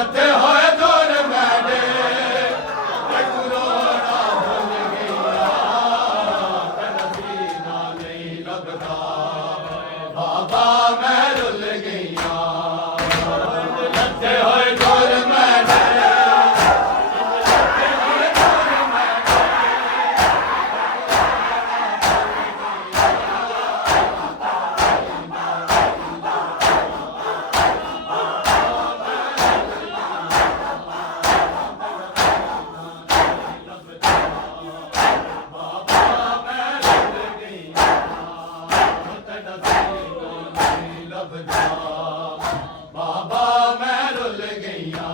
ਲੱਥੇ ਹੋਏ ਦੂਰ ਮੈਡੇ ਕਰੋੜਾ ਭੁੱਲ ਗਈਆਂ ਨਸੀਨਾ ਨਹੀਂ ਲੱਭਦਾ ਬਾਬਾ ਮੈਂ ਰੁੱਲ ਗਈਆਂ ਲੱਥੇ ਹੋਏ ਦੂਰ ਮੈਡੇ ਬਾਬਾ ਮੈਂ ਰੁੱਲ ਗਈਆਂ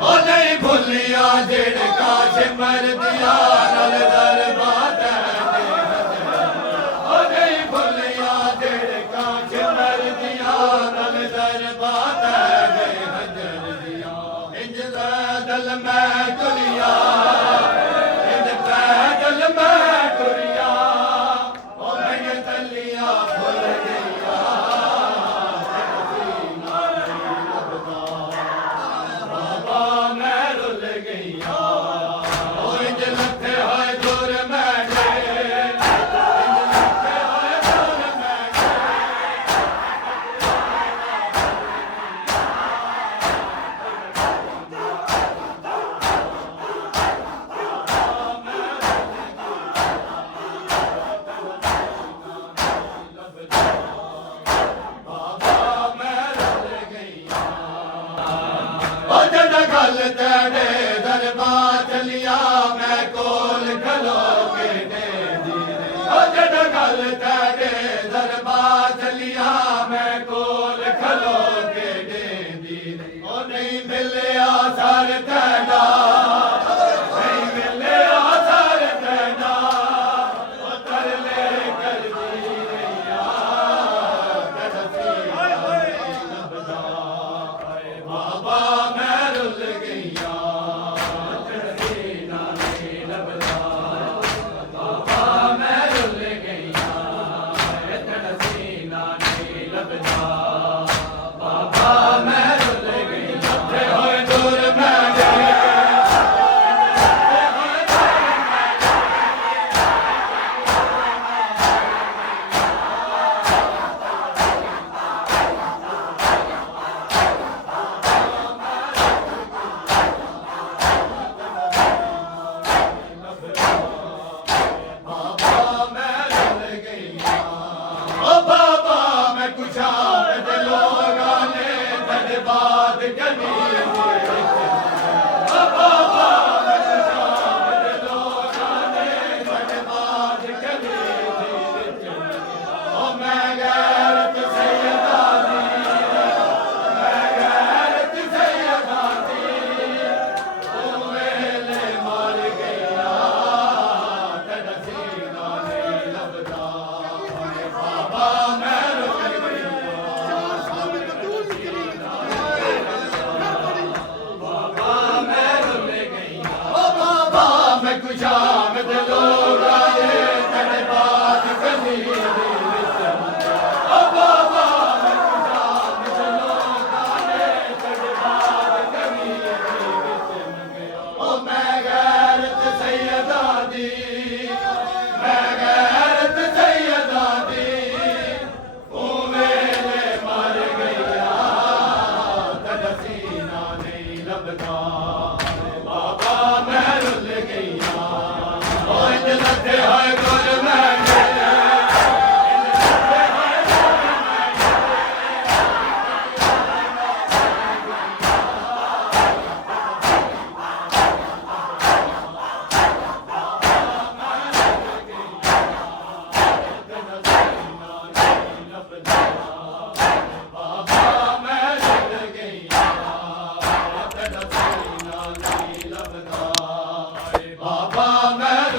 ਉਹ ਨਹੀਂ ਭੁੱਲੀਆਂ ਜਿਹੜੇ ਕਾਸ਼ ਮਰਦੀਆਂ ਨਾਲ ਦਰਬਾਰ ਦੇ ਉਹ ਨਹੀਂ ਭੁੱਲੀਆਂ ਜਿਹੜੇ ਕਾਸ਼ ਮਰਦੀਆਂ ਨਾਲ ਦਰਬਾਰ ਦੇ ਹਜਰ ਦੀਆਂ ਇੰਜ ਦਲ ਮੈਂ ਤੁਰਿਆ ਇੰਜ ਪੈਦਲ ਮੈਂ ਤੁਰਿਆ ਉਹ ਮੈਂ ਤਲੀਆਂ ਭੁੱਲ ਗਈਆਂ ਗੱਲ ਤੇਰੇ ਦਰਬਾਰ ਚਲਿਆ ਮੈਂ ਕੋਲ ਖਲੋ ਕੇ ਦੇਦੀ ਉਹ ਜਦ ਗੱਲ ਤੇਰੇ ਦਰਬਾਰ ਚਲਿਆ ਮੈਂ ਕੋਲ ਖਲੋ ਕੇ ਦੇਦੀ ਉਹ ਨਹੀਂ ਮਿਲਿਆ ਸਰ ਤੇਰਾ ਨਹੀਂ ਮਿਲਿਆ ਸਰ ਤੇਰਾ ਉਹ ਤਰਲੇ ਕਰਦੀ ਰਹੀਆ ਕਦਸੀ ਲੱਭਦਾ ਬਾਬਾ ਮੈਂ ਰੁੱਲ ਗਈਆਂ ਨਸੀਨਾ ਨਹੀਂ ਲੱਭਦਾ ਬਾਬਾ ਮੈਂ ਰੁੱਲ ਗਈਆਂ ਨਸੀਨਾ ਨਹੀਂ ਲੱਭਦਾ ਬਾਬਾ ਮੈਂ ਰੁੱਲ ਗਈ ਲੱਥੇ ਹੋਏ ਦੂਰ ਮੈਂ ਸ਼ਾਮ ਦੇ ਲੋਕ ਆਏ ਤੇਰੇ ਬਾਤ ਕਲੀ ਦੇ ਵਿੱਚ ਓ ਬਾਬਾ ਮੈਂ ਸ਼ਾਮ ਦੇ ਲੋਕ ਆਏ ਤੇਰੇ ਬਾਤ ਕਲੀ ਦੇ ਵਿੱਚ ਓ ਮੈਂ ਗੈਰਤ ਸੈਯਦਾ ਦੀ ਮੈਂ ਗੈਰਤ ਸੈਯਦਾ ਦੀ ਉਹ ਮੇਰੇ ਮਰ ਗਈਆ ਤਦਸੀਨਾ ਨਹੀਂ ਲੱਭਦਾ ਬਾਬਾ ਮੈਂ ਰੁੱਲ ਗਈਆਂ ਲੱਥੇ ਹੋਏ ਗੁਰ ਮੈਂ ਬਾਬਾ ਮੈਂ